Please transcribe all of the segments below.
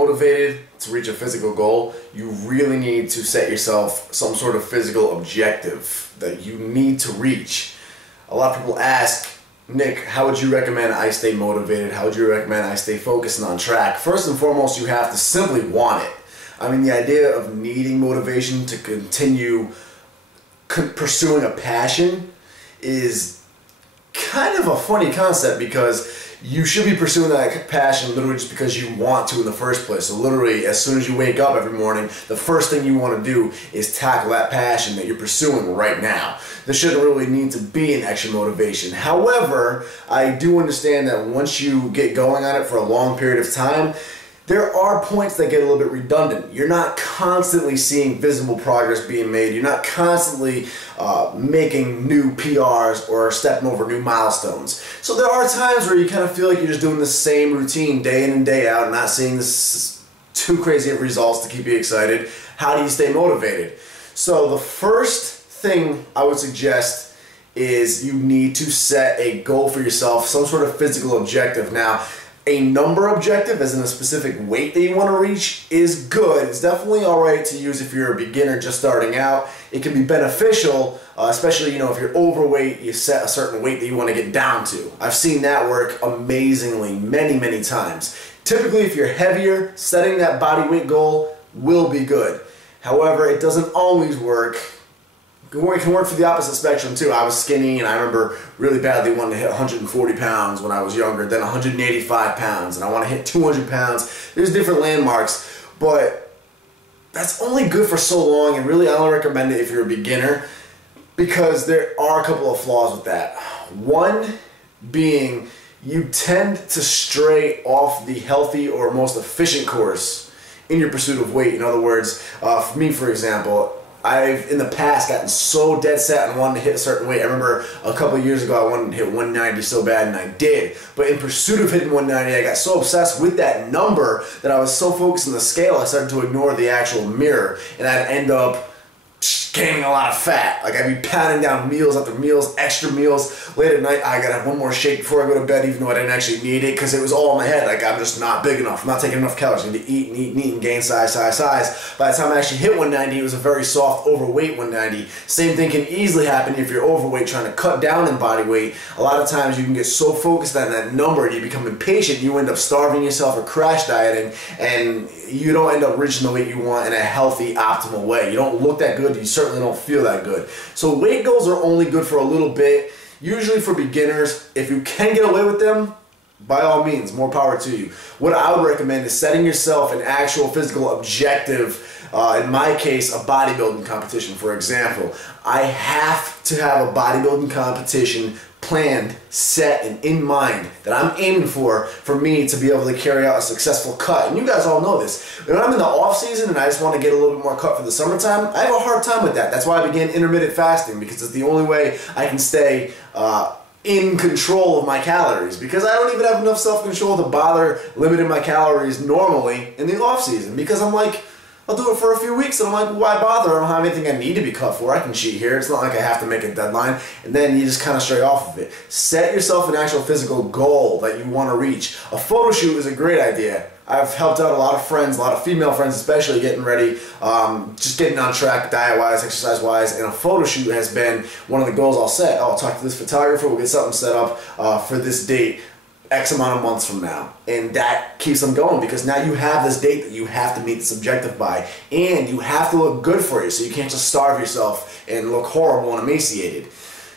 motivated to reach a physical goal, you really need to set yourself some sort of physical objective that you need to reach. A lot of people ask, Nick, how would you recommend I stay motivated? How would you recommend I stay focused and on track? First and foremost, you have to simply want it. I mean, the idea of needing motivation to continue pursuing a passion is kind of a funny concept, because you should be pursuing that passion literally just because you want to in the first place. So literally, as soon as you wake up every morning, the first thing you want to do is tackle that passion that you're pursuing right now. There shouldn't really need to be an extra motivation. However, I do understand that once you get going on it for a long period of time, there are points that get a little bit redundant. You're not constantly seeing visible progress being made. You're not constantly making new PRs or stepping over new milestones. So there are times where you kind of feel like you're just doing the same routine day in and day out and not seeing this too crazy of results to keep you excited. How do you stay motivated? So the first thing I would suggest is you need to set a goal for yourself, some sort of physical objective. Now, a number objective, as in a specific weight that you want to reach, is good. It's definitely alright to use if you're a beginner just starting out. It can be beneficial, especially if you're overweight, you set a certain weight that you want to get down to. I've seen that work amazingly many times. Typically, if you're heavier, setting that body weight goal will be good. However, it doesn't always work. It can work for the opposite spectrum too. I was skinny and I remember really badly wanting to hit 140 pounds when I was younger, then 185 pounds, and I want to hit 200 pounds. There's different landmarks, but that's only good for so long, and really I only recommend it if you're a beginner, because there are a couple of flaws with that. One being you tend to stray off the healthy or most efficient course in your pursuit of weight. In other words, for me, for example, I've in the past gotten so dead set on wanting to hit a certain weight. I remember a couple of years ago I wanted to hit 190 so bad, and I did. But in pursuit of hitting 190, I got so obsessed with that number that I was so focused on the scale I started to ignore the actual mirror, and I'd end up gaining a lot of fat. Like, I'd be pounding down meals after meals, extra meals. Late at night, I gotta have one more shake before I go to bed, even though I didn't actually need it, because it was all in my head. Like, I'm just not big enough. I'm not taking enough calories. I need to eat and eat and eat and gain size. By the time I actually hit 190, it was a very soft, overweight 190. Same thing can easily happen if you're overweight trying to cut down in body weight. A lot of times you can get so focused on that number and you become impatient, you end up starving yourself or crash dieting, and you don't end up reaching the weight you want in a healthy, optimal way. You don't look that good. You certainly don't feel that good. So weight goals are only good for a little bit. Usually for beginners, if you can get away with them, by all means, more power to you. What I would recommend is setting yourself an actual physical objective. In my case, a bodybuilding competition, for example. I have to have a bodybuilding competition planned, set, and in mind that I'm aiming for me to be able to carry out a successful cut. And you guys all know this. When I'm in the off season and I just want to get a little bit more cut for the summertime, I have a hard time with that. That's why I began intermittent fasting, because it's the only way I can stay in control of my calories, because I don't even have enough self-control to bother limiting my calories normally in the off season, because I'm like, I'll do it for a few weeks and I'm like, why bother? I don't have anything I need to be cut for. I can cheat here. It's not like I have to make a deadline. And then you just kind of stray off of it. Set yourself an actual physical goal that you want to reach. A photo shoot is a great idea. I've helped out a lot of friends, a lot of female friends especially, getting ready, just getting on track diet-wise, exercise-wise, and a photo shoot has been one of the goals I'll set. I'll talk to this photographer, we'll get something set up for this date X amount of months from now, and that keeps them going, because now you have this date that you have to meet this objective by, and you have to look good for you, so you can't just starve yourself and look horrible and emaciated.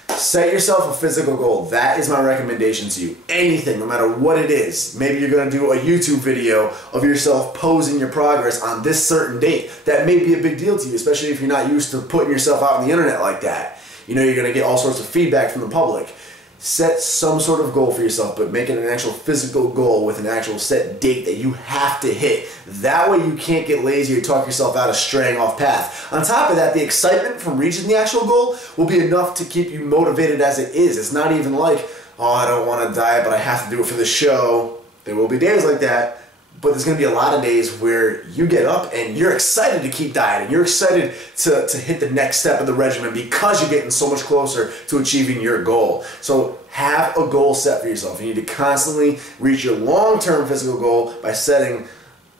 Set yourself a physical goal. That is my recommendation to you. Anything, no matter what it is. Maybe you're going to do a YouTube video of yourself posing your progress on this certain date. That may be a big deal to you, especially if you're not used to putting yourself out on the internet like that. You know, you're going to get all sorts of feedback from the public. Set some sort of goal for yourself, but make it an actual physical goal with an actual set date that you have to hit. That way you can't get lazy or talk yourself out of straying off path. On top of that, the excitement from reaching the actual goal will be enough to keep you motivated as it is. It's not even like, oh, I don't want to diet, but I have to do it for the show. There will be days like that. But there's going to be a lot of days where you get up and you're excited to keep dieting. You're excited to hit the next step of the regimen because you're getting so much closer to achieving your goal. So have a goal set for yourself. You need to constantly reach your long-term physical goal by setting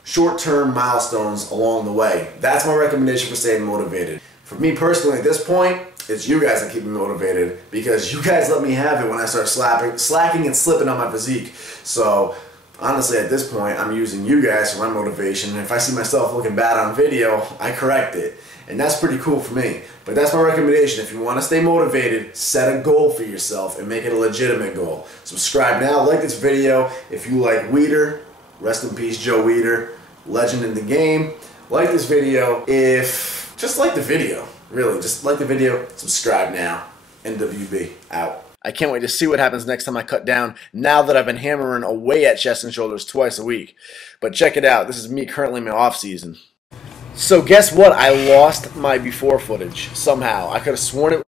short-term milestones along the way. That's my recommendation for staying motivated. For me personally, at this point, it's you guys that keep me motivated because you guys let me have it when I start slacking and slipping on my physique. So honestly, at this point, I'm using you guys for my motivation. And if I see myself looking bad on video, I correct it. And that's pretty cool for me. But that's my recommendation. If you want to stay motivated, set a goal for yourself and make it a legitimate goal. Subscribe now, like this video. If you like Weider, rest in peace Joe Weider, legend in the game. Like this video. Just like the video. Really, just like the video, subscribe now. NWB, out. I can't wait to see what happens next time I cut down now that I've been hammering away at chest and shoulders twice a week. But check it out. This is me currently in my off season. So guess what? I lost my before footage somehow. I could have sworn it